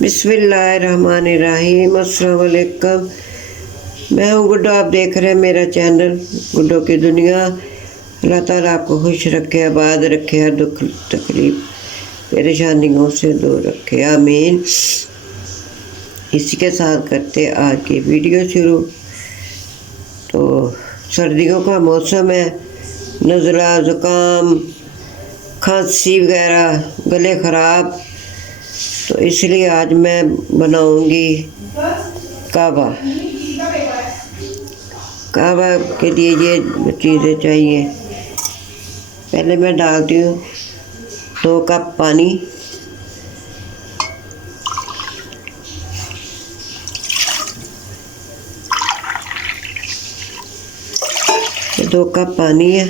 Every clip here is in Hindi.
बिस्मिल्लाहिर्रहमानिर्रहीम। अस्सलाम वालेकुम। मैं हूँ गुड्डो, आप देख रहे हैं मेरा चैनल गुड्डो की दुनिया। अल्लाह ताला आपको खुश रखे, आबाद रखे, हर दुख तकलीफ परेशानियों से दूर रखे, आमीन। इसी के साथ करते आज की वीडियो शुरू। तो सर्दियों का मौसम है, नज़ला, ज़ुकाम, खांसी वगैरह, गले ख़राब, तो इसलिए आज मैं बनाऊंगी कहवा। कहवा के लिए ये चीज़ें चाहिए। पहले मैं डालती हूँ 2 कप पानी। ये 2 कप पानी है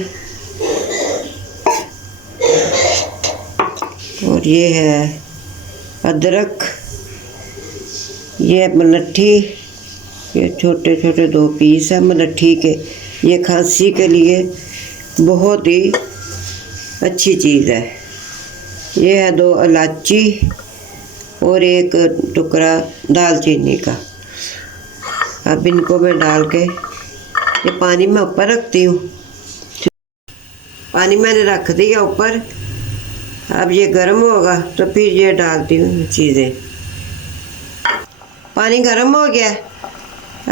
और ये है अदरक, ये मलट्ठी, ये छोटे छोटे 2 पीस है मलट्ठी के। ये खांसी के लिए बहुत ही अच्छी चीज़ है। ये है 2 इलायची और 1 टुकड़ा दालचीनी का। अब इनको मैं डाल के ये पानी में ऊपर रखती हूँ। पानी मैंने रख दिया ऊपर। अब ये गर्म होगा तो फिर ये डालती हूँ चीज़ें। पानी गर्म हो गया,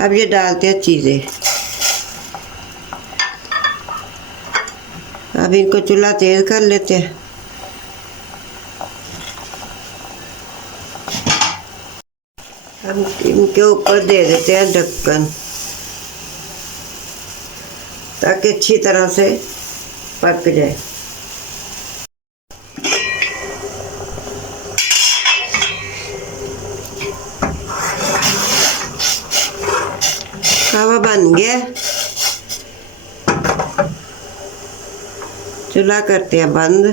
अब ये डालते हैं चीज़ें। अब इनको चूल्हा तेज कर लेते हैं। हम इनके ऊपर दे देते हैं ढक्कन, ताकि अच्छी तरह से पक जाए। कहवा बन गया, चूल्हा करते हैं बंद।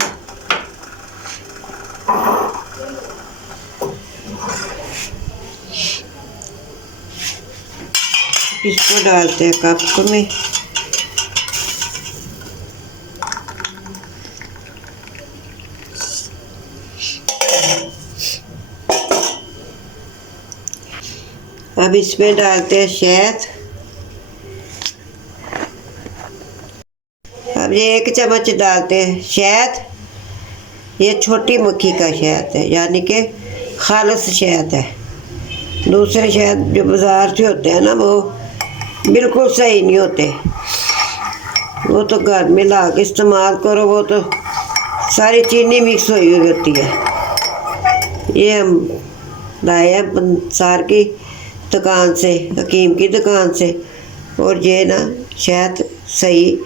इसको डालते हैं कप में। अब इसमें डालते हैं शहद। अब ये 1 चम्मच डालते हैं शहद। ये छोटी मक्खी का शहद है, यानी कि खालिस शहद है। दूसरे शहद जो बाज़ार से होते हैं ना, वो बिल्कुल सही नहीं होते। वो तो घर में ला के इस्तेमाल करो, वो तो सारी चीनी मिक्स हुई हुई होती है। ये हम लाए हैं पंसार की दुकान से, हकीम की दुकान से। और ये ना शहद सही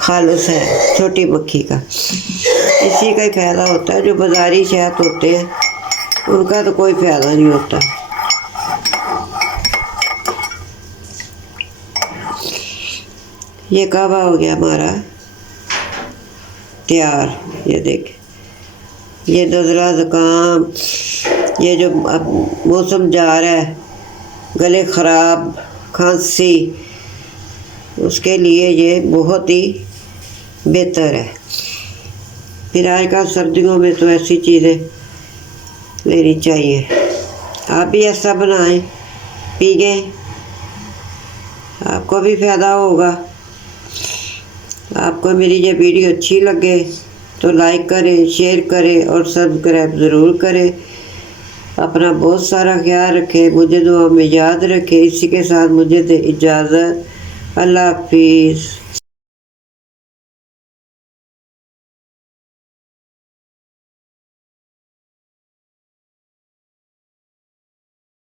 खालिस है, छोटी मक्खी का। इसी का ही फ़ायदा होता है। जो बाज़ारी शहद होते हैं उनका तो कोई फ़ायदा नहीं होता। ये कहवा हो गया हमारा तैयार। ये देख, ये नज़ला, ज़ुकाम, ये जो अब मौसम जा रहा है, गले ख़राब, खांसी, उसके लिए ये बहुत ही बेहतर है। फिर आजकल सर्दियों में तो ऐसी चीज़ें लेनी चाहिए। आप भी ऐसा बनाएं, पिएं, आपको भी फ़ायदा होगा। आपको मेरी ये वीडियो अच्छी लगे तो लाइक करें, शेयर करें और सब्सक्राइब ज़रूर करें। अपना बहुत सारा ख्याल रखें, मुझे दुआ में याद रखें। इसी के साथ मुझे दे इजाज़त। अल्लाह हाफिज़।